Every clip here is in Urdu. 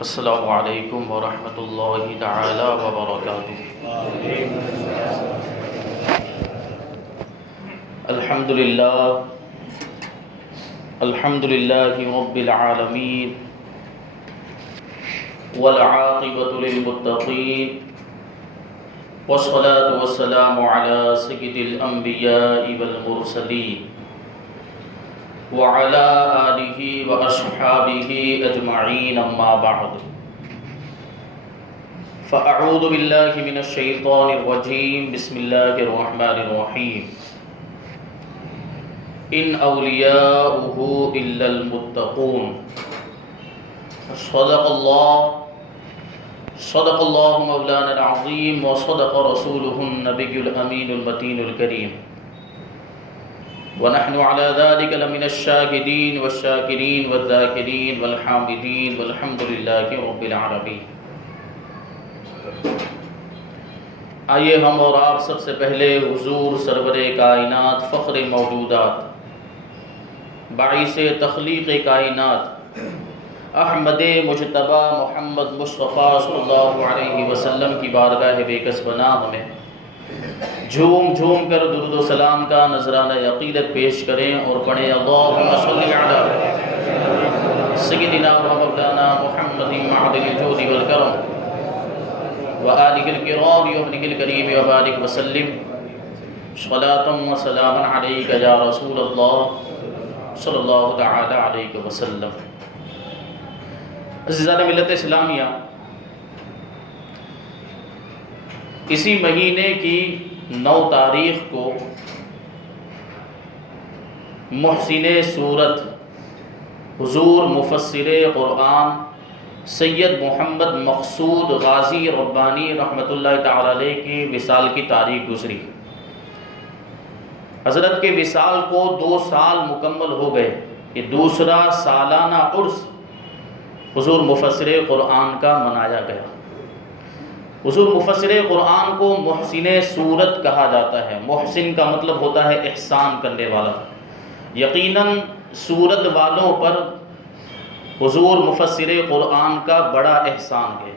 السلام علیکم ورحمۃ اللہ تعالی وبرکاتہ۔ الحمد للہ رب العالمین والعاقبۃ للمتقین والصلاة والسلام علی سید الانبیاء والمرسلین وعلى آلہ واصحابہ اجمعین، اما بعد فاعوذ باللہ من الشیطان الرجیم، بسم اللہ الرحمن الرحیم۔ ان اولیاؤہ الا المتقون۔ صدق اللہ مولانا العظیم وصدق رسولہ النبی الامین المتین الکریم، ونحن على ذلك لمن الشاهدين والشاكرين والذاكرين والحامدين والحمد لله رب العالمين۔ آئیے ہم اور آپ سب سے پہلے حضور سرور کائنات، فخر موجودات، باعث تخلیق کائنات، احمد مجتبی محمد مصطفیٰ صلی اللہ علیہ وسلم کی بارگاہ بے کس پناہ میں جھوم جھوم کر درود و سلام کا نذرانہ عقیدت پیش کریں اور پڑھیں اللہم صلی علی سیدنا و مولانا محمد معدن الجود والکرم وآلہ الکرام وابنہ الکریم وبارک وسلم صلاۃ و سلام علیک یا رسول اللہ صلی اللہ تعالی علیہ وسلم۔ عزیزان ملت اسلامیہ، اسی مہینے کی 9 تاریخ کو محسن سورت حضور مفسر قرآن سید محمد مقصود غازی ربانی رحمۃ اللہ تعالی علیہ کی وصال کی تاریخ گزری۔ حضرت کے وصال کو 2 سال مکمل ہو گئے۔ یہ دوسرا سالانہ عرس حضور مفسر قرآن کا منایا گیا۔ حضور مفسر قرآن کو محسن سورت کہا جاتا ہے۔ محسن کا مطلب ہوتا ہے احسان کرنے والا۔ یقیناً سورت والوں پر حضور مفسر قرآن کا بڑا احسان ہے۔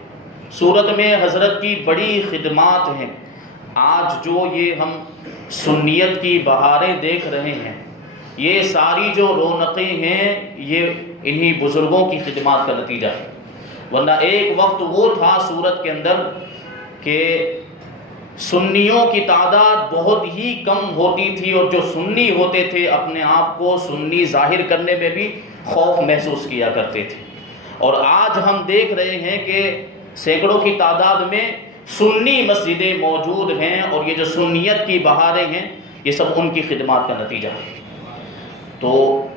سورت میں حضرت کی بڑی خدمات ہیں۔ آج جو یہ ہم سنیت کی بہاریں دیکھ رہے ہیں، یہ ساری جو رونقیں ہیں، یہ انہی بزرگوں کی خدمات کا نتیجہ ہے۔ ورنہ ایک وقت وہ تھا سورت کے اندر کہ سنیوں کی تعداد بہت ہی کم ہوتی تھی، اور جو سنی ہوتے تھے اپنے آپ کو سنی ظاہر کرنے میں بھی خوف محسوس کیا کرتے تھے۔ اور آج ہم دیکھ رہے ہیں کہ سینکڑوں کی تعداد میں سنی مسجدیں موجود ہیں، اور یہ جو سنیت کی بہاریں ہیں، یہ سب ان کی خدمات کا نتیجہ ہے۔ تو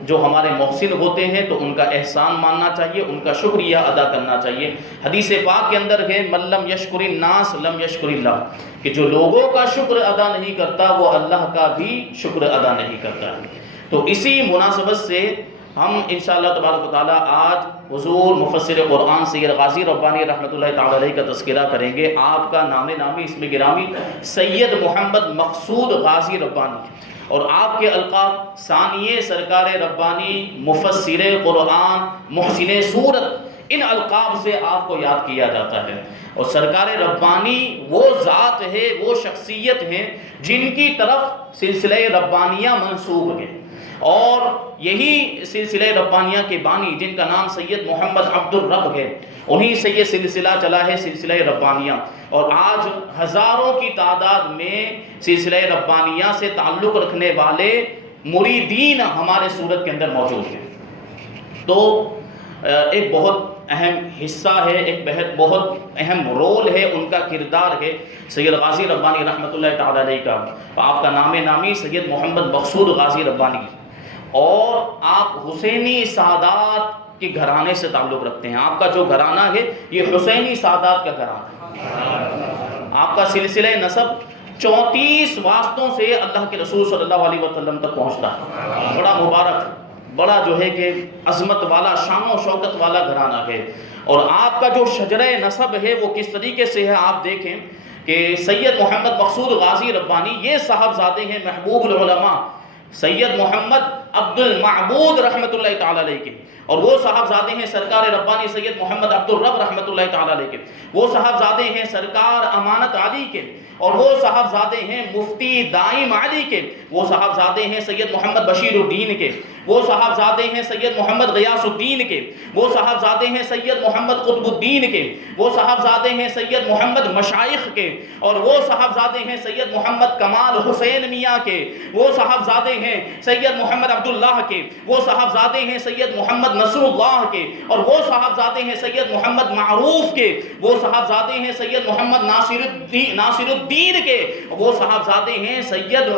جو ہمارے محسن ہوتے ہیں تو ان کا احسان ماننا چاہیے، ان کا شکریہ ادا کرنا چاہیے۔ حدیث پاک کے اندر ہے من لم یشکر الناس لم یشکر اللہ، کہ جو لوگوں کا شکر ادا نہیں کرتا وہ اللہ کا بھی شکر ادا نہیں کرتا۔ تو اسی مناسبت سے ہم انشاءاللہ تبارک و تعالیٰ آج حضور مفسر قرآن سید غازی ربانی رحمۃ اللہ تعالی علیہ کا تذکرہ کریں گے۔ آپ کا نام نامی اسم گرامی سید محمد مقصود غازی ربانی، اور آپ کے القاب ثانیہ سرکار ربانی، مفسر قرآن، محسن سورت، ان القاب سے آپ کو یاد کیا جاتا ہے۔ اور سرکار ربانی وہ ذات ہے، وہ شخصیت ہیں جن کی طرف سلسلہ ربانیہ منسوب ہے، اور یہی سلسلہ ربانیہ کے بانی جن کا نام سید محمد عبد الرب ہے، انہی سے یہ سلسلہ چلا ہے، سلسلہ ربانیہ۔ اور آج ہزاروں کی تعداد میں سلسلہ ربانیہ سے تعلق رکھنے والے مریدین ہمارے سورت کے اندر موجود ہیں۔ تو ایک بہت اہم حصہ ہے، ایک بہت اہم رول ہے، ان کا کردار ہے سید غازی ربانی رحمۃ اللہ تعالی علیہ کا۔ آپ کا نام نامی سید محمد مقصود غازی ربانی، اور آپ حسینی سادات کے گھرانے سے تعلق رکھتے ہیں۔ آپ کا جو گھرانہ ہے یہ حسینی سادات کا گھرانہ ہے۔ آپ کا سلسلہ نسب 34 واسطوں سے اللہ کے رسول صلی اللہ علیہ وسلم تک پہنچتا ہے۔ بڑا مبارک، بڑا جو ہے کہ عظمت والا، شان و شوکت والا گھرانہ ہے۔ اور آپ کا جو شجرہ نسب ہے وہ کس طریقے سے ہے، آپ دیکھیں کہ سید محمد مقصود غازی ربانی یہ صاحبزادے ہیں محبوب العلماء سید محمد عبد المعبود رحمۃ اللہ تعالی علیہ کے، اور وہ صاحبزادے ہیں سرکار ربانی سید محمد عبدالرب رحمۃ اللہ تعالی علیہ کے، وہ صاحبزادے ہیں سرکار امانت علی کے، اور وہ صاحبزادے ہیں مفتی دائم علی کے، وہ صاحبزادے ہیں سید محمد بشیر الدین کے، وہ صاحبزادے ہیں سید محمد غیاث الدین کے، وہ صاحبزادے ہیں سید محمد قطب الدین کے، وہ صاحبزادے ہیں سید محمد مشائخ کے، اور وہ صاحبزادے ہیں سید محمد کمال حسین میاں کے، وہ صاحبزادے ہیں سید محمد عبداللہ کے، وہ صاحبزادے ہیں سید محمد نصر اللہ کے، اور وہ صاحبزادے ہیں سید محمد معروف کے، وہ صاحبزادے ہیں سید محمد ناصر الدین کے، وہ صاحبزادے ہیں سید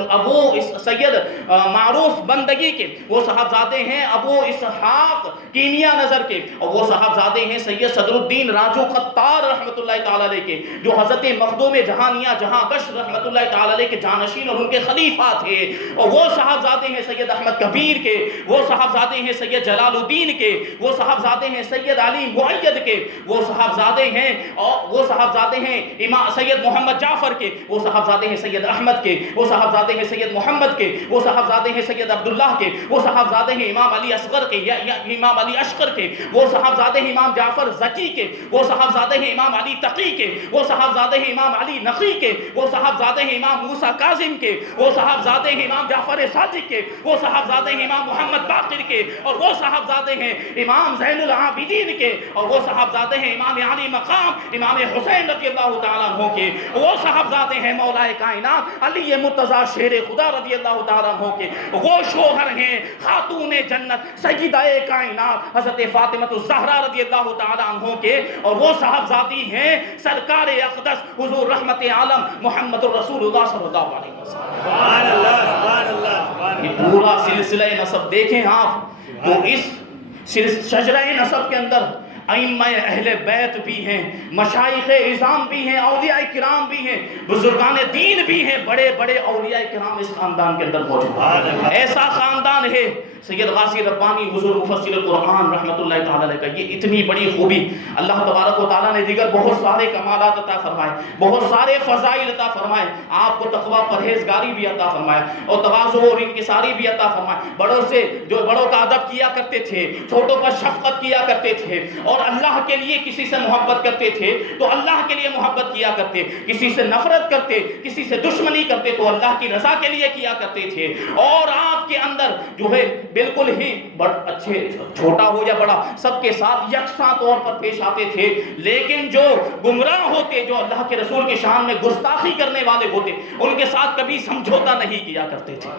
معروف بندگی کے، وہ صاحبزادے ہیں ابو اسحاق کیمیا نظر کے، اور وہ صاحبزادے ہیں سید صدر الدین راجو خطار رحمۃ اللہ تعالی علیہ کے، جو حضرت مخدوم جہانیہ جہاں بخش رحمۃ اللہ تعالی علیہ کے جانشین اور ان کے خلیفہ تھے، اور وہ صاحبزادے ہیں سید احمد کبیر کے، وہ صاحبزادے ہیں سید جلال الدین کے، وہ صاحبزادے ہیں سید علی معید کے، وہ صاحبزادے ہیں امام سید محمد جعفر کے، وہ صاحبزادے ہیں سید احمد کے، وہ صاحبزادے ہیں سید محمد کے، وہ صاحبزادے ہیں سید عبداللہ کے، وہ صاحبزادے ہیں امام علی اصغر کے یا امام علی اشقر کے، وہ صاحبزادے ہیں امام جعفر زکی کے، وہ صاحبزادے ہیں امام علی تقی کے، وہ صاحبزادے ہیں امام علی نقی کے، وہ صاحبزادے ہیں امام موسیٰ کاظم کے، وہ صاحبزادے ہیں امام جعفر صادق کے، وہ صاحبزادے ہیں امام محمد باقر کے، اور وہ صاحبزادے ہیں امام زین العابدین کے، اور وہ صاحبزادے ہیں امام علی مقام امام حسین رضی اللہ تعالیٰ عنہ کے، وہ صاحبزادے ہیں مولا کائنات علی مرتضیٰ شیر خدا رضی اللہ تعالیٰ عنہ کے، وہ شوہر ہیں خاتون جنت سیدہ کائنات حضرت فاطمہ الزہرا رضی اللہ تعالیٰ عنہ کے، اور وہ صاحبزادی ہیں سرکار اقدس حضور رحمت عالم محمد الرسول اللہ صلی اللہ علیہ وسلم۔ سبحان اللہ سبحان اللہ سبحان یہ اللہ۔ پورا سلسلہ نسب دیکھیں آپ تو اس شجرہ نسب کے اندر ائمہ اہل بیت بھی ہیں، مشائخ اعظام بھی ہیں، اولیاء کرام بھی ہیں، بزرگان دین بھی ہیں، بڑے بڑے اولیاء کرام اس خاندان کے اندر موجود ہیں۔ ایسا خاندان ہے سید غازی ربانی حضور مفسر قرآن رحمۃ اللہ تعالی علیہ کا، یہ اتنی بڑی خوبی اللہ تبارک و تعالیٰ نے دیگر بہت سارے کمالات عطا فرمائے، بہت سارے فضائل عطا فرمائے، آپ کو تقویٰ پرہیزگاری بھی عطا فرمایا اور تواضع اور انکساری بھی عطا فرمائے، بڑوں سے جو بڑوں کا ادب کیا کرتے تھے، چھوٹوں پر شفقت کیا کرتے تھے، اور اللہ کے لیے کسی سے محبت کرتے تھے تو اللہ کے لیے محبت کیا کرتے، کسی سے نفرت کرتے، کسی سے دشمنی کرتے تو اللہ کی رضا کے لیے کیا کرتے تھے، اور آپ کے اندر جو ہے بالکل ہی اچھے چھوٹا ہو یا بڑا سب کے ساتھ یکساں طور پر پیش آتے تھے، لیکن جو گمراہ ہوتے، جو اللہ کے رسول کی شان میں گستاخی کرنے والے ہوتے، ان کے ساتھ کبھی سمجھوتا نہیں کیا کرتے تھے۔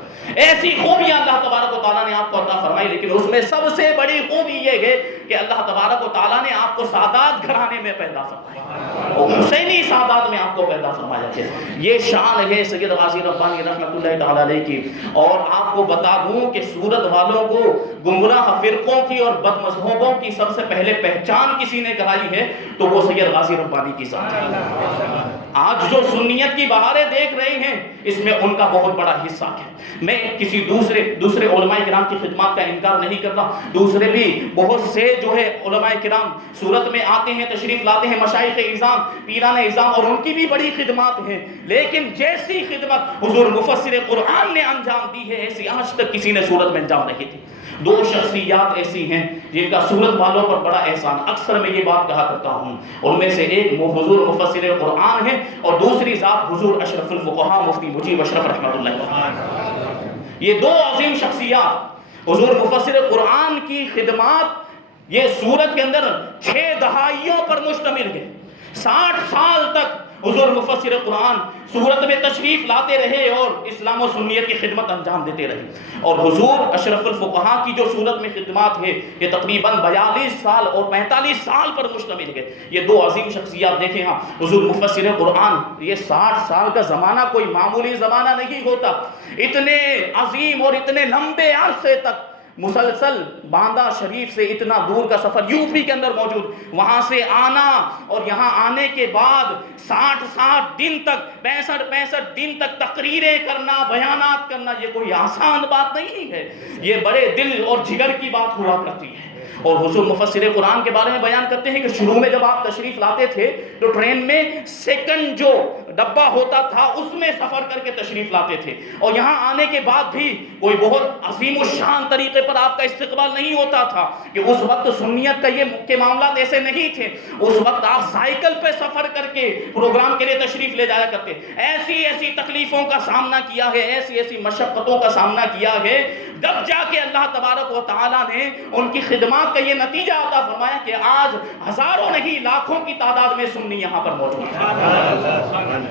ایسی خوبیاں اللہ تبارک و تعالیٰ نے آپ کو عطا فرمائی، لیکن اس میں سب سے بڑی خوبی یہ ہے کہ اللہ تبارک و تعالیٰ نے آپ کو سادات گھرانے میں پیدا فرمایا، اور حسینی سادات میں آپ کو پیدا فرمایا ہے۔ یہ شان ہے سید غازی ربانی رحمۃ اللہ تعالی علیہ کی۔ اور آپ کو بتا دوں کہ سورت والوں کو گمراہ فرقوں کی اور بد مذہبوں کی سب سے پہلے پہچان کسی نے کرائی ہے تو وہ سید غازی ربانی کی ذات ہے۔ آج جو سنیت کی بہاریں دیکھ رہے ہیں اس میں ان کا بہت بڑا حصہ ہے۔ میں کسی دوسرے علماء کرام کی خدمات کا انکار نہیں کرتا، دوسرے بھی بہت سے جو ہے علماء کرام صورت میں آتے ہیں، تشریف لاتے ہیں، مشائخ اعظام، پیران اعظام، اور ان کی بھی بڑی خدمات ہیں، لیکن جیسی خدمت حضور مفسر قرآن نے انجام دی ہے ایسی آج تک کسی نے صورت میں انجام نہیں دی۔ دو شخصیات ایسی ہیں جن کا صورت والوں پر بڑا احسان، اکثر میں یہ بات کہا کرتا ہوں، ان میں سے ایک حضور مفسر قرآن ہے اور دوسری ذات حضور اشرف الفقہاء مفتی مجیب اشرف رحمۃ اللہ علیہ۔ یہ دو عظیم شخصیات حضور مفسر قرآن کی خدمات یہ سورت کے اندر 6 دہائیوں پر مشتمل ہے۔ 60 سال تک حضور مفسر قرآن سورت میں تشریف لاتے رہے اور اسلام و سنیت کی خدمت انجام دیتے رہے، اور حضور اشرف الفقہاء کی جو سورت میں خدمات ہے یہ تقریباً 42 سال اور 45 سال پر مشتمل ہے۔ یہ دو عظیم شخصیات دیکھیں ہاں، حضور مفسر قرآن، یہ 60 سال کا زمانہ کوئی معمولی زمانہ نہیں ہوتا، اتنے عظیم اور اتنے لمبے عرصے تک مسلسل باندہ شریف سے اتنا دور کا سفر یو پی کے اندر موجود، وہاں سے آنا اور یہاں آنے کے بعد 60 دن تک 65 دن تک تقریریں کرنا، بیانات کرنا، یہ کوئی آسان بات نہیں ہے، یہ بڑے دل اور جگر کی بات ہوا کرتی ہے۔ اور حضور مفسر قرآن کے بارے میں بیان کرتے ہیں کہ شروع میں جب آپ تشریف لاتے تھے تو ٹرین میں سیکنڈ جو ڈبہ ہوتا تھا اس میں سفر کر کے تشریف لاتے تھے، اور یہاں آنے کے بعد بھی کوئی بہت عظیم الشان طریقے پر آپ کا استقبال نہیں ہوتا تھا کہ اس وقت سنیت کا یہ کے معاملات ایسے نہیں تھے۔ اس وقت آپ سائیکل پہ سفر کر کے پروگرام کے لیے تشریف لے جایا کرتے، ایسی ایسی تکلیفوں کا سامنا کیا ہے، ایسی ایسی مشقتوں کا سامنا کیا ہے، جب جا کے اللہ تبارک و تعالیٰ نے ان کی خدمات کا یہ نتیجہ عطا فرمایا کہ آج ہزاروں نہیں لاکھوں کی تعداد میں سنی یہاں پر موجود ہے۔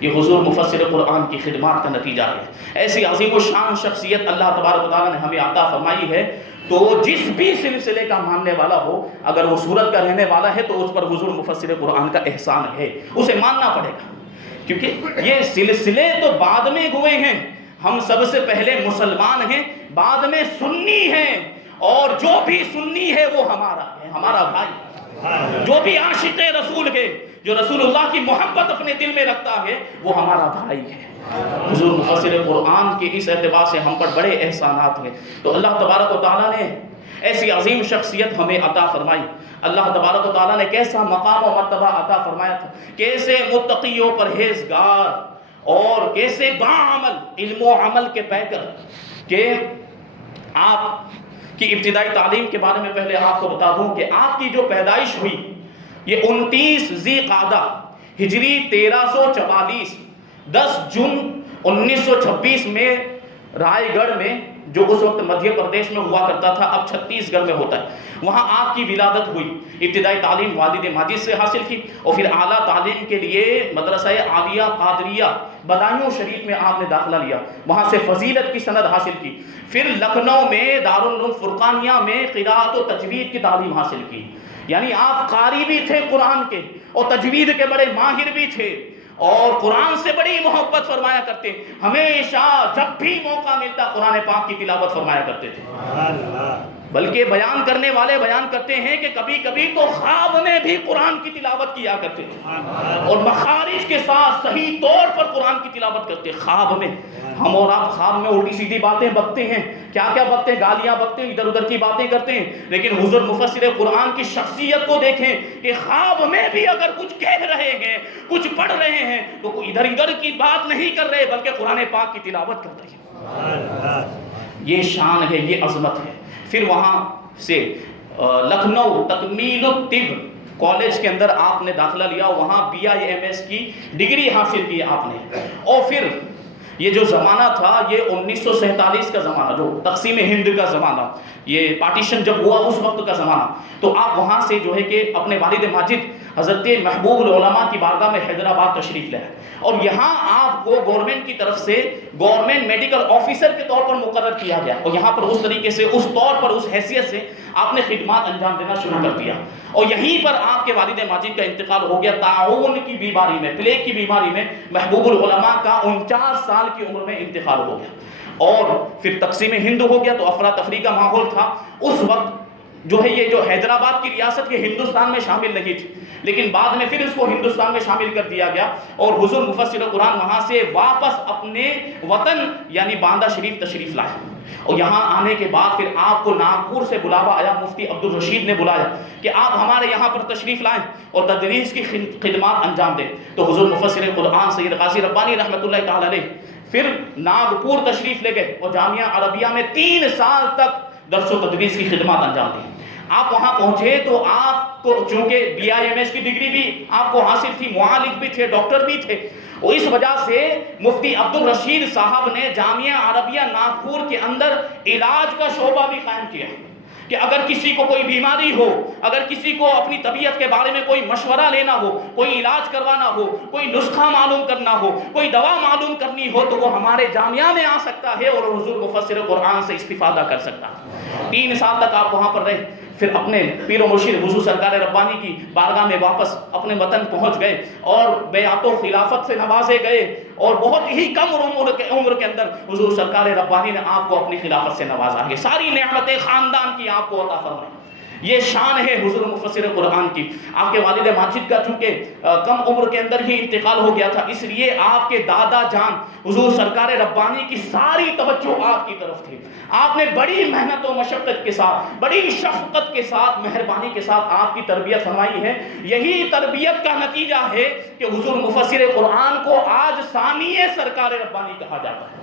یہ حضور مفسر قرآن کی خدمات کا نتیجہ ہے۔ ایسی عظیم الشان شخصیت اللہ تبارک و تعالیٰ نے ہمیں عطا فرمائی ہے، تو جس بھی سلسلے کا ماننے والا ہو، اگر وہ سورت کا رہنے والا ہے تو اس پر حضور مفسر قرآن کا احسان ہے، اسے ماننا پڑے گا، کیونکہ یہ سلسلے تو بعد میں ہوئے ہیں۔ ہم سب سے پہلے مسلمان ہیں، بعد میں سنی ہیں، اور جو بھی سنی ہے وہ ہمارا ہے، ہمارا بھائی۔ جو بھی عاشق رسول ہے، جو رسول اللہ کی محبت اپنے دل میں رکھتا ہے، وہ ہمارا بھائی ہے۔ حضور مفسر قرآن کے اس اعتبار سے ہم پر بڑے احسانات ہیں۔ تو اللہ تبارک و تعالیٰ نے ایسی عظیم شخصیت ہمیں عطا فرمائی۔ اللہ تبارک و تعالیٰ نے کیسا مقام و مرتبہ عطا فرمایا تھا، کیسے متقی و پرہیزگار اور کیسے باعمل علم و عمل کے پیکر، کہ آپ کی ابتدائی تعلیم کے بارے میں پہلے آپ کو بتا دوں کہ آپ کی جو پیدائش ہوئی یہ 29 ذی قعدہ ہجری 1344 10 جون 1926 میں رائے گڑھ میں، جو اس وقت مدھیہ پردیش میں ہوا کرتا تھا، اب چھتیس گڑھ میں ہوتا ہے، وہاں آپ کی ولادت ہوئی۔ ابتدائی تعلیم والد ماجد سے حاصل کی، اور پھر اعلیٰ تعلیم کے لیے مدرسہ عالیہ قادریہ بدایوں شریف میں آپ نے داخلہ لیا، وہاں سے فضیلت کی سند حاصل کی۔ پھر لکھنؤ میں دارالعلوم فرقانیہ میں قراءت و تجوید کی تعلیم حاصل کی، یعنی آپ قاری بھی تھے قرآن کے، اور تجوید کے بڑے ماہر بھی تھے، اور قرآن سے بڑی محبت فرمایا کرتے، ہمیشہ جب بھی موقع ملتا قرآن پاک کی تلاوت فرمایا کرتے تھے۔ بلکہ بیان کرنے والے بیان کرتے ہیں کہ کبھی کبھی تو خواب میں بھی قرآن کی تلاوت کیا کرتے تھے، اور مخارج کے ساتھ صحیح طور پر قرآن کی تلاوت کرتے خواب میں۔ ہم اور آپ خواب میں الٹی سیدھی باتیں بکتے ہیں، کیا کیا بکتے ہیں، گالیاں بکتے ہیں، ادھر ادھر کی باتیں کرتے ہیں، لیکن حضور مفسر قرآن کی شخصیت کو دیکھیں کہ خواب میں بھی اگر کچھ کہہ رہے ہیں، کچھ پڑھ رہے ہیں، تو کوئی ادھر ادھر کی بات نہیں کر رہے بلکہ قرآن پاک کی تلاوت کر رہے ہیں۔ یہ شان ہے، یہ عظمت ہے۔ پھر وہاں سے لکھنؤ تکمیل الطب کالج کے اندر آپ نے داخلہ لیا، وہاں BIMS کی ڈگری حاصل کی آپ نے، اور پھر یہ جو زمانہ تھا یہ 1947 کا زمانہ، جو تقسیم ہند کا زمانہ، یہ پارٹیشن جب ہوا اس وقت کا زمانہ، تو آپ وہاں سے جو ہے کہ اپنے والد ماجد حضرت محبوب العلماء کی بارگاہ میں حیدرآباد تشریف لائے، اور یہاں آپ کو گورنمنٹ کی طرف سے گورنمنٹ میڈیکل آفیسر کے طور پر مقرر کیا گیا، اور یہاں پر اس طریقے سے، اس طور پر، اس حیثیت سے آپ نے خدمات انجام دینا شروع کر دیا، اور یہیں پر آپ کے والد ماجد کا انتقال ہو گیا طاعون کی بیماری میں، پلیگ کی بیماری میں۔ محبوب العلماء کا 49 سال کی عمر میں انتقال ہو گیا، اور پھر تقسیم ہند ہو گیا، تو افراتفری کا ماحول تھا اس وقت۔ جو ہے یہ جو حیدرآباد کی ریاست یہ ہندوستان میں شامل نہیں تھی، لیکن بعد میں پھر اس کو ہندوستان میں شامل کر دیا گیا، اور حضور مفسر قرآن وہاں سے واپس اپنے وطن یعنی باندہ شریف تشریف لائے، اور یہاں آنے کے بعد پھر آپ کو ناگپور سے بلاوا آیا، مفتی عبدالرشید نے بلایا کہ آپ ہمارے یہاں پر تشریف لائیں اور تدریس کی خدمات انجام دیں۔ تو حضور مفسر قرآن سید غازی ربانی رحمۃ اللہ تعالی علیہ پھر ناگپور تشریف لے گئے، اور جامعہ عربیہ میں 3 سال تک درس و تدریس کی خدمات انجام دی۔ آپ وہاں پہنچے تو آپ کو چونکہ BIMS کی ڈگری بھی آپ کو حاصل تھی، معالج بھی تھے، ڈاکٹر بھی تھے، اور اس وجہ سے مفتی عبدالرشید صاحب نے جامعہ عربیہ ناگپور کے اندر علاج کا شعبہ بھی قائم کیا، کہ اگر کسی کو کوئی بیماری ہو، اگر کسی کو اپنی طبیعت کے بارے میں کوئی مشورہ لینا ہو، کوئی علاج کروانا ہو، کوئی نسخہ معلوم کرنا ہو، کوئی دوا معلوم کرنی ہو، تو وہ ہمارے جامعہ میں آ سکتا ہے اور حضور مفسر قرآن سے استفادہ کر سکتا ہے۔ 3 سال تک آپ وہاں پر رہے، پھر اپنے پیر و مرشد حضور سرکار ربانی کی بارگاہ میں واپس اپنے وطن پہنچ گئے، اور بیعت و خلافت سے نوازے گئے، اور بہت ہی کم عمر کے اندر حضور سرکار ربانی نے آپ کو اپنی خلافت سے نوازا ہے، ساری نعمتیں خاندان کی آپ کو عطا فرمائی۔ یہ شان ہے حضور مفسر قرآن کی۔ آپ کے والد ماجد کا چونکہ کم عمر کے اندر ہی انتقال ہو گیا تھا، اس لیے آپ کے دادا جان حضور سرکار ربانی کی ساری توجہ آپ کی طرف تھی۔ آپ نے بڑی محنت و مشقت کے ساتھ، بڑی شفقت کے ساتھ، مہربانی کے ساتھ آپ کی تربیت فرمائی ہے۔ یہی تربیت کا نتیجہ ہے کہ حضور مفسر قرآن کو آج ثانی سرکار ربانی کہا جاتا ہے۔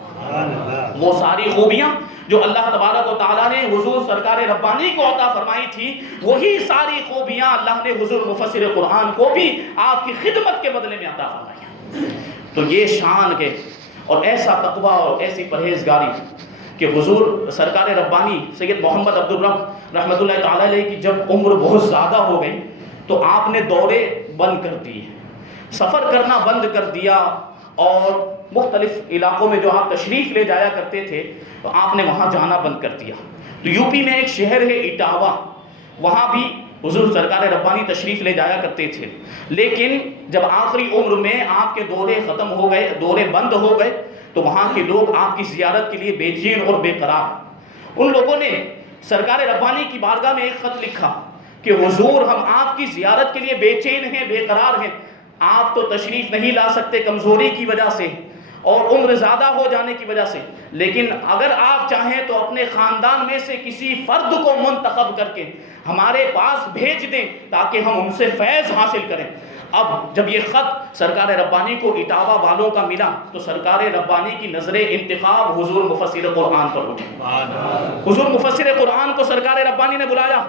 وہ ساری خوبیاں جو اللہ تبارک و تعالیٰ نے حضور سرکار ربانی کو عطا فرمائی تھی، وہی ساری خوبیاں اللہ نے حضور مفسر قرآن کو بھی آپ کی خدمت کے بدلے میں عطا فرمائی۔ تو یہ شان ہے اور ایسا تقویٰ اور ایسی پرہیزگاری کہ حضور سرکار ربانی سید محمد عبد الرب رحمۃ اللہ تعالیٰ علیہ کی جب عمر بہت زیادہ ہو گئی تو آپ نے دورے بند کر دیے، سفر کرنا بند کر دیا، اور مختلف علاقوں میں جو آپ تشریف لے جایا کرتے تھے تو آپ نے وہاں جانا بند کر دیا۔ تو یو پی میں ایک شہر ہے اٹاوا، وہاں بھی حضور سرکار ربانی تشریف لے جایا کرتے تھے، لیکن جب آخری عمر میں آپ کے دورے ختم ہو گئے، دورے بند ہو گئے، تو وہاں کے لوگ آپ کی زیارت کے لیے بے چین اور بے قرار۔ ان لوگوں نے سرکار ربانی کی بارگاہ میں ایک خط لکھا کہ حضور ہم آپ کی زیارت کے لیے بے چین ہیں، بے قرار ہیں، آپ تو تشریف نہیں لا سکتے کمزوری کی وجہ سے اور عمر زیادہ ہو جانے کی وجہ سے، لیکن اگر آپ چاہیں تو اپنے خاندان میں سے کسی فرد کو منتخب کر کے ہمارے پاس بھیج دیں تاکہ ہم ان سے فیض حاصل کریں۔ اب جب یہ خط سرکار ربانی کو اٹاوا والوں کا ملا تو سرکار ربانی کی نظر انتخاب حضور مفسر قرآن پر اٹھی۔ حضور مفسر قرآن کو سرکار ربانی نے بلایا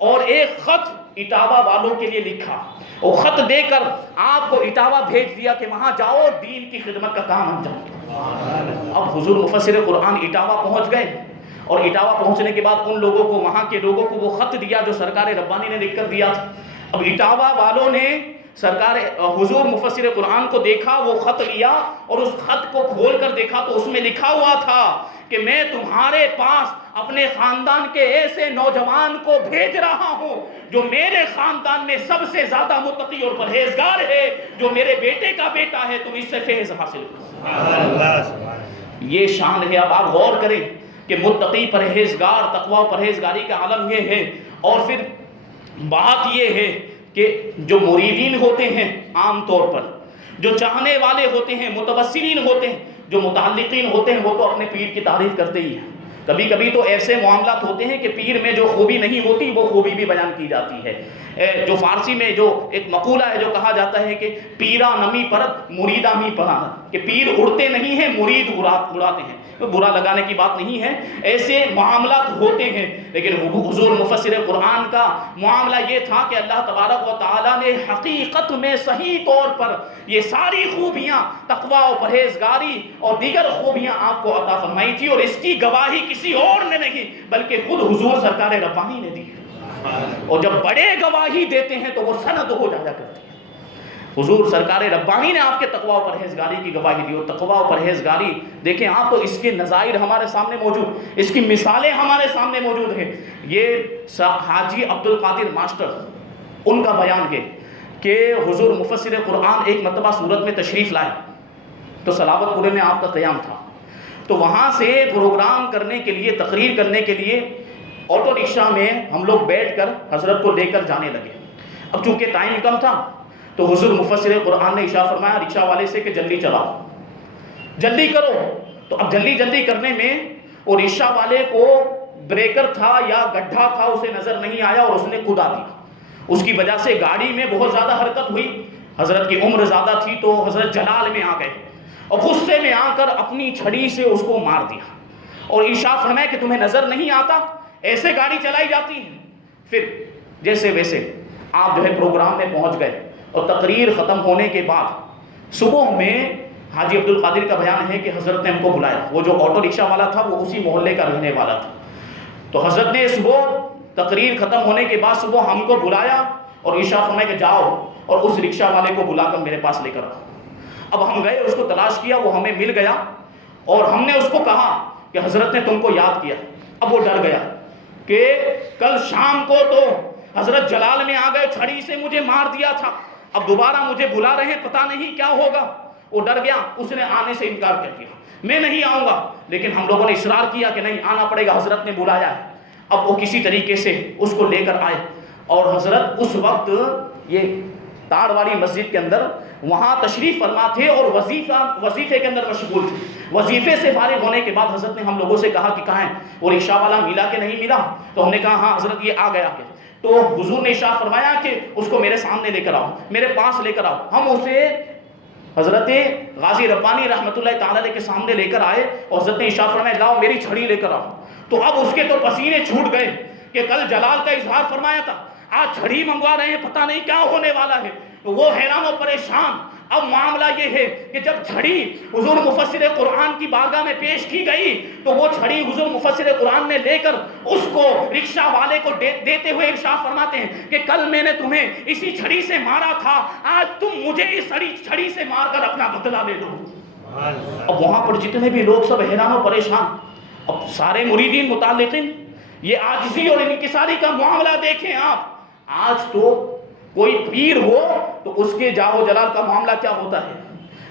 اور ایک خط اٹاوا والوں کے لیے لکھا، وہ خط دے کر آپ کو اٹاوا بھیج دیا کہ وہاں جاؤ اور دین کی خدمت کا کام انجام۔ اب حضور مفسر قرآن اٹاوا پہنچ گئے، اور اٹاوا پہنچنے کے بعد ان لوگوں کو، وہاں کے لوگوں کو وہ خط دیا جو سرکار ربانی نے لکھ کر دیا تھا۔ اب اٹاوا والوں نے سرکار حضور مفسر قرآن کو دیکھا، وہ خط لیا اور اس خط کو کھول کر دیکھا تو اس میں لکھا ہوا تھا کہ میں تمہارے پاس اپنے خاندان کے ایسے نوجوان کو بھیج رہا ہوں جو میرے خاندان میں سب سے زیادہ متقی اور پرہیزگار ہے، جو میرے بیٹے کا بیٹا ہے، تم اس سے فیض حاصل کرو۔ یہ شان ہے۔ اب آپ غور کریں کہ متقی، پرہیزگار، تقوی و پرہیزگاری کا عالم یہ ہے۔ اور پھر بات یہ ہے کہ جو مریدین ہوتے ہیں عام طور پر، جو چاہنے والے ہوتے ہیں، متوسلین ہوتے ہیں، جو متعلقین ہوتے ہیں، وہ تو اپنے پیر کی تعریف کرتے ہی ہیں۔ کبھی کبھی تو ایسے معاملات ہوتے ہیں کہ پیر میں جو خوبی نہیں ہوتی وہ خوبی بھی بیان کی جاتی ہے۔ جو فارسی میں جو ایک مقولہ ہے جو کہا جاتا ہے کہ پیرا نمی پرت مریدہ می پڑھانا، کہ پیر اڑتے نہیں ہیں، مرید اڑاتے ہیں۔ برا لگانے کی بات نہیں ہے، ایسے معاملات ہوتے ہیں، لیکن حضور مفسر قرآن کا معاملہ یہ تھا کہ اللہ تبارک و تعالیٰ نے حقیقت میں صحیح طور پر یہ ساری خوبیاں، تقوی و پرہیزگاری اور دیگر خوبیاں آپ کو عطا فرمائی تھی، اور اس کی گواہی کسی اور نے نہیں بلکہ خود حضور سرکار ربانی نے دی۔ اور جب بڑے گواہی دیتے ہیں تو وہ سند ہو جایا کرتی ہے۔ حضور سرکار ربانی نے آپ کے تقوی و پرہیزگاری کی گواہی دی، اور تقوی و پرہیزگاری دیکھیں آپ تو اس کے نظائر ہمارے سامنے موجود، اس کی مثالیں ہمارے سامنے موجود ہیں۔ یہ حاجی عبد القادر ماسٹر، ان کا بیان ہے کہ حضور مفسر قرآن ایک مرتبہ سورت میں تشریف لائے تو صلابت پورے میں آپ کا قیام تھا، تو وہاں سے پروگرام کرنے کے لیے، تقریر کرنے کے لیے آٹو رکشہ میں ہم لوگ بیٹھ کر حضرت کو لے کر جانے لگے۔ اب چونکہ ٹائم کم تھا تو حضور مفسر قرآن نے ارشاد فرمایا رکشہ والے سے کہ جلدی چلاؤ، جلدی کرو۔ تو اب جلدی کرنے میں وہ رکشہ والے کو بریکر تھا یا گڈھا تھا اسے نظر نہیں آیا اور اس نے کدا دیا، اس کی وجہ سے گاڑی میں بہت زیادہ حرکت ہوئی۔ حضرت کی عمر زیادہ تھی تو حضرت جلال میں آ گئے اور غصے میں آ کر اپنی چھڑی سے اس کو مار دیا، اور ارشاد فرمایا کہ تمہیں نظر نہیں آتا، ایسے گاڑی چلائی جاتی ہے۔ پھر جیسے ویسے آپ جو ہے پروگرام میں پہنچ گئے، اور تقریر ختم ہونے کے بعد صبح میں حاجی عبد القادر کا بیان ہے کہ حضرت نے ہم کو بلایا، وہ جو آٹو رکشہ والا تھا وہ اسی محلے کا رہنے والا تھا، تو حضرت نے صبح تقریر ختم ہونے کے بعد صبح ہم کو بلایا اور ارشاد فرمایا کہ جاؤ اور اس رکشہ والے کو بلا کر میرے پاس لے کر آؤ۔ اب ہم گئے، اس کو تلاش کیا، وہ ہمیں مل گیا، اور ہم نے اس کو کہا کہ حضرت نے تم کو یاد کیا۔ اب وہ ڈر گیا کہ کل شام کو تو حضرت جلال میں آ گئے، چھڑی سے مجھے مار دیا تھا، اب دوبارہ مجھے بلا رہے ہیں، پتہ نہیں کیا ہوگا۔ وہ ڈر گیا، اس نے آنے سے انکار کر دیا، میں نہیں آؤں گا۔ لیکن ہم لوگوں نے اصرار کیا کہ نہیں آنا پڑے گا، حضرت نے بلایا ہے۔ اب وہ کسی طریقے سے اس کو لے کر آئے، اور حضرت اس وقت یہ تاڑ والی مسجد کے اندر وہاں تشریف فرما تھے اور وظیفے کے اندر مشغول تھے۔ وظیفے سے فارغ ہونے کے بعد حضرت نے ہم لوگوں سے کہا کہ کہاں ہے وہ رکشہ والا، ملا کہ نہیں ملا؟ تو ہم نے کہا ہاں حضرت یہ آ گیا ہے۔ تو حضور نے ارشاد فرمایا کہ اس کو میرے سامنے لے کر آؤ، میرے پاس لے کر آؤ۔ ہم اسے حضرت غازی ربانی رحمۃ اللہ تعالی علیہ کے سامنے لے کر آئے اور حضرت نے ارشاد فرمایا لاؤ میری چھڑی لے کر آؤ۔ تو اب اس کے تو پسینے چھوٹ گئے کہ کل جلال کا اظہار فرمایا تھا، آج چھڑی منگوا رہے ہیں، پتہ نہیں کیا ہونے والا ہے۔ تو وہ حیران و پریشان۔ اب معاملہ یہ ہے کہ جب چھڑی حضور مفسر قرآن کی بارگاہ میں پیش کی گئی تو وہ چھڑی حضور مفسر قرآن نے لے کر اس کو رکشہ والے کو دیتے ہوئے ارشاد فرماتے ہیں کہ کل میں نے تمہیں اسی چھڑی سے مارا تھا، آج تم مجھے اس چھڑی سے مار کر اپنا بدلہ لے لو۔ اب وہاں پر جتنے بھی لوگ سب حیران و پریشان، اب سارے مریدین متعلقین، یہ عاجزی اور انکساری کا معاملہ دیکھیں آپ۔ آج تو کوئی پیر ہو تو اس کے جاہ و جلال کا معاملہ کیا ہوتا ہے،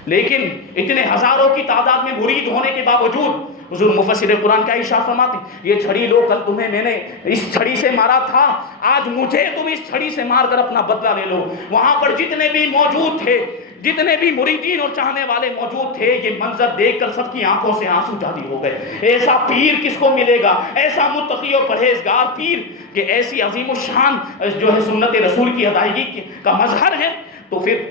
لیکن اتنے ہزاروں کی تعداد میں مرید ہونے کے باوجود حضور مفسر قرآن کیا ارشاد فرماتے ہیں، یہ چھڑی لو، کل تمہیں میں نے اس چھڑی سے مارا تھا، آج مجھے تم اس چھڑی سے مار کر اپنا بدلہ لے لو۔ وہاں پر جتنے بھی موجود تھے، جتنے بھی مریدین اور چاہنے والے موجود تھے، یہ منظر دیکھ کر سب کی آنکھوں سے آنسو جاری ہو گئے۔ ایسا پیر کس کو ملے گا، ایسا متقی اور پرہیزگار پیر کہ ایسی عظیم الشان جو ہے سنت رسول کی ادائیگی کا مظہر ہے۔ تو پھر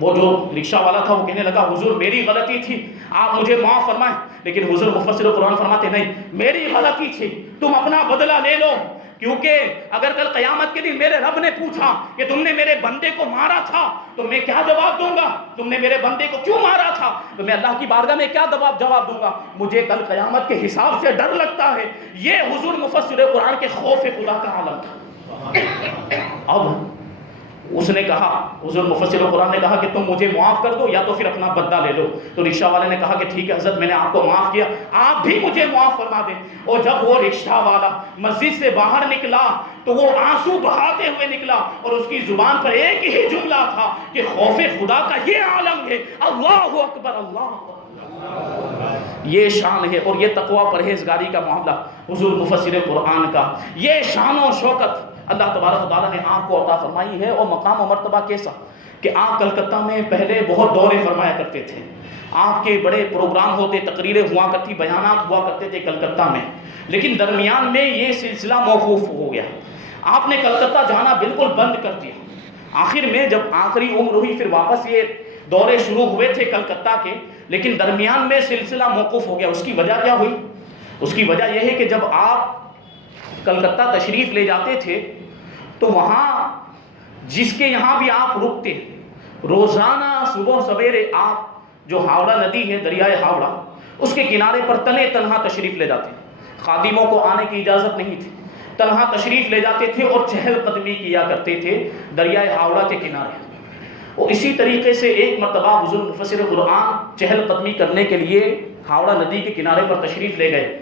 وہ جو رکشہ والا تھا وہ کہنے لگا حضور میری غلطی تھی، آپ مجھے معاف فرمائیں۔ لیکن حضور مفسر قرآن فرماتے نہیں، میری غلطی تھی، تم اپنا بدلہ لے لو، کیونکہ اگر کل قیامت کے دن میرے رب نے پوچھا کہ تم نے میرے بندے کو مارا تھا تو میں کیا جواب دوں گا، تم نے میرے بندے کو کیوں مارا تھا، تو میں اللہ کی بارگاہ میں کیا جواب دوں گا؟ مجھے کل قیامت کے حساب سے ڈر لگتا ہے۔ یہ حضور مفسر قرآن کے خوف خدا کا عالم تھا۔ اب اس نے کہا، حضور مفسر قرآن نے کہا کہ تم مجھے معاف کر دو یا تو پھر اپنا بدلہ لے لو۔ تو رکشہ والے نے کہا کہ ٹھیک ہے حضرت، میں نے آپ کو معاف کیا، آپ بھی مجھے معاف فرما دیں۔ اور جب وہ رکشہ والا مسجد سے باہر نکلا تو وہ آنسو بہاتے ہوئے نکلا اور اس کی زبان پر ایک ہی جملہ تھا کہ خوف خدا کا یہ عالم ہے، اللہ اکبر، اللہ اکبر۔ یہ شان ہے اور یہ تقوی پرہیزگاری کا معاملہ حضور مفسر قرآن کا، یہ شان و شوکت اللہ تبارک و تعالیٰ نے آپ کو عطا فرمائی ہے۔ اور مقام و مرتبہ کیسا کہ آپ کلکتہ میں پہلے بہت دورے فرمایا کرتے تھے، آپ کے بڑے پروگرام ہوتے، تقریریں ہوا کرتی، بیانات ہوا کرتے تھے کلکتہ میں، لیکن درمیان میں یہ سلسلہ موقوف ہو گیا، آپ نے کلکتہ جانا بالکل بند کر دیا۔ آخر میں جب آخری عمر ہوئی پھر واپس یہ دورے شروع ہوئے تھے کلکتہ کے، لیکن درمیان میں سلسلہ موقوف ہو گیا۔ اس کی وجہ کیا ہوئی؟ اس کی وجہ یہ ہے کہ جب آپ کلکتہ تشریف لے جاتے تھے تو وہاں جس کے یہاں بھی آپ رکتے، روزانہ صبح سویرے آپ جو ہاوڑا ندی ہے، دریائے ہاوڑا، اس کے کنارے پر تنے تنہا تشریف لے جاتے، خادموں کو آنے کی اجازت نہیں تھی، تنہا تشریف لے جاتے تھے اور چہل قدمی کیا کرتے تھے دریائے ہاوڑا کے کنارے۔ اور اسی طریقے سے ایک مرتبہ حضور مفسر قرآن چہل قدمی کرنے کے لیے ہاوڑا ندی کے کنارے پر تشریف لے گئے،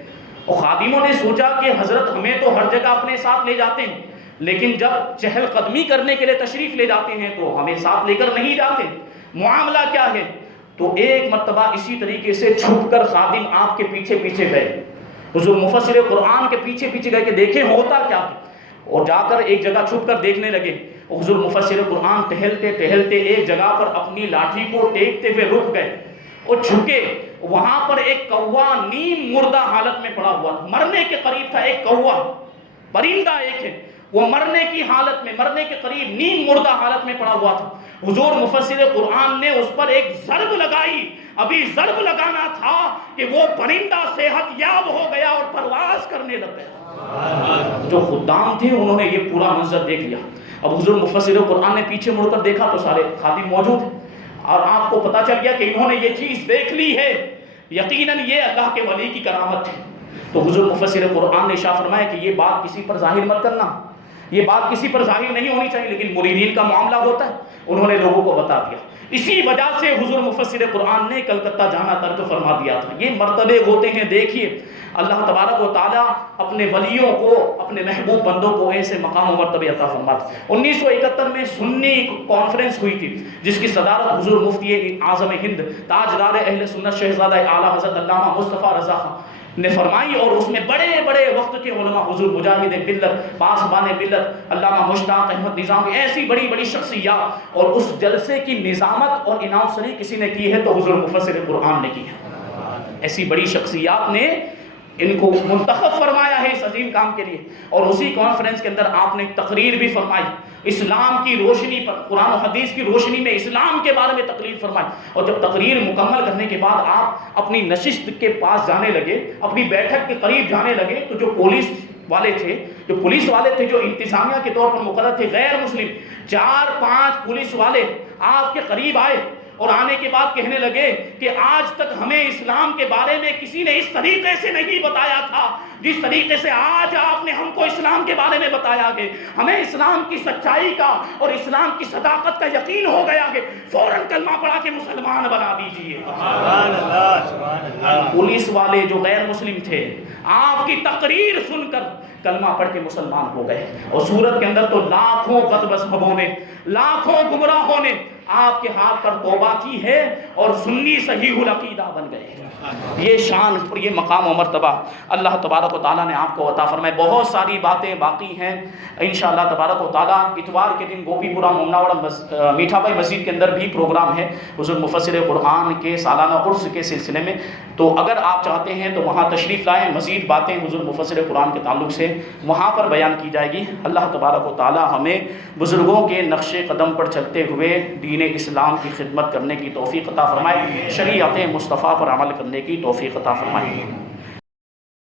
اور خادموں نے سوچا کہ حضرت ہمیں تو ہر جگہ اپنے ساتھ لے جاتے ہیں، لیکن جب چہل قدمی کرنے کے لیے تشریف لے جاتے ہیں تو ہمیں ساتھ لے کر نہیں جاتے، معاملہ کیا ہے؟ تو ایک مرتبہ اسی طریقے سے چھپ کر خادم آپ کے پیچھے پیچھے گئے، حضور مفسر قرآن کے پیچھے پیچھے گئے کہ دیکھیں ہوتا کیا ہے، اور جا کر ایک جگہ چھپ کر دیکھنے لگے۔ حضور مفسر قرآن ٹہلتے ٹہلتے ایک جگہ پر اپنی لاٹھی کو ٹیکتے ہوئے رک گئے اور جھکے، وہاں پر ایک کوا نیم مردہ حالت میں پڑا ہوا تھا، مرنے کے قریب تھا، ایک کوا پرندہ ایک ہے، وہ مرنے کی حالت میں، مرنے کے قریب نیم مردہ حالت میں پڑا ہوا تھا۔ حضور مفسر قرآن نے اس پر ایک ضرب لگائی، ابھی ضرب لگانا تھا کہ وہ پرندہ صحت یاب ہو گیا اور پرواز کرنے لگ گیا۔ جو خدام تھے انہوں نے یہ پورا منظر دیکھ لیا۔ اب حضور مفسر قرآن نے پیچھے مڑ کر دیکھا تو سارے خادم موجود ہیں، اور آپ کو پتا چل گیا کہ انہوں نے یہ چیز دیکھ لی ہے، یقیناً یہ اللہ کے ولی کی کرامت ہے۔ تو حضور مفسر قرآن نے ارشاد فرمایا کہ یہ بات کسی پر ظاہر مت کرنا، یہ بات کسی پر ظاہر نہیں ہونی چاہیے، لیکن مریدین کا معاملہ ہوتا ہے، انہوں نے لوگوں کو بتا دیا۔ اسی وجہ سے حضور مفسر قرآن نے کلکتہ جانا ترک فرما دیا تھا۔ یہ مرتبے ہوتے ہیں، دیکھیے اللہ تبارک و تعالیٰ اپنے ولیوں کو، اپنے محبوب بندوں کو ایسے مقام و مرتبے عطا فرماتے ہیں۔ 1971 میں سنی کانفرنس ہوئی تھی جس کی صدارت حضور مفتی اعظم ہند تاجدار اہل سنت شہزادہ اعلیٰ حضرت علامہ مصطفیٰ رضا خان نے فرمائی، اور اس میں بڑے بڑے وقت کے علماء، حضور مجاہد ملت، پاسبان ملت علامہ مشتاق احمد نظامی، ایسی بڑی بڑی شخصیات، اور اس جلسے کی نظامت اور اناؤنسری کسی نے کی ہے تو حضور مفسر قرآن نے کی ہے۔ ایسی بڑی شخصیات نے ان کو منتخب فرمایا ہے اس عظیم کام کے لیے، اور اسی کانفرنس کے اندر آپ نے ایک تقریر بھی فرمائی، اسلام کی روشنی پر، قرآن و حدیث کی روشنی میں اسلام کے بارے میں تقریر فرمائی، اور جب تقریر مکمل کرنے کے بعد آپ اپنی نشست کے پاس جانے لگے، اپنی بیٹھک کے قریب جانے لگے، تو جو پولیس والے تھے جو انتظامیہ کے طور پر مقرر تھے غیر مسلم، 4-5 پولیس والے آپ کے قریب آئے اور آنے کے بعد کہنے لگے کہ آج تک ہمیں اسلام کے بارے میں کسی نے اس طریقے سے نہیں بتایا تھا جس طریقے سے آج آپ نے ہم کو اسلام کے بارے میں بتایا کہ ہمیں اسلام کی سچائی کا اور اسلام کی صداقت کا یقین ہو گیا کہ فوراً کلمہ پڑھا کے مسلمان بنا دیجئے۔ سبحان اللہ سبحان اللہ۔ پولیس والے جو غیر مسلم تھے آپ کی تقریر سن کر کلمہ پڑھ کے مسلمان ہو گئے، اور صورت کے اندر تو لاکھوں بد مذہبوں نے، لاکھوں گمراہوں نے آپ کے ہاتھ پر توبہ کی ہے اور سنی صحیح العقیدہ بن گئے۔ یہ شان اور یہ مقام و مرتبہ اللہ تبارک و تعالیٰ نے آپ کو عطا فرمائے۔ بہت ساری باتیں باقی ہیں، انشاءاللہ تبارک و تعالیٰ اتوار کے دن گوبھی پورہ مومناوڑا میٹھا بھائی مسجد کے اندر بھی پروگرام ہے حضور مفسر قرآن کے سالانہ عرس کے سلسلے میں، تو اگر آپ چاہتے ہیں تو وہاں تشریف لائیں، مزید باتیں حضور مفسر قرآن کے تعلق سے وہاں پر بیان کی جائے گی۔ اللہ تبارک و تعالیٰ ہمیں بزرگوں کے نقش قدم پر چلتے ہوئے دین اسلام کی خدمت کرنے کی توفیق عطا فرمائے، شریعت مصطفیٰ پر عمل کرنے کی توفیق عطا فرمائے۔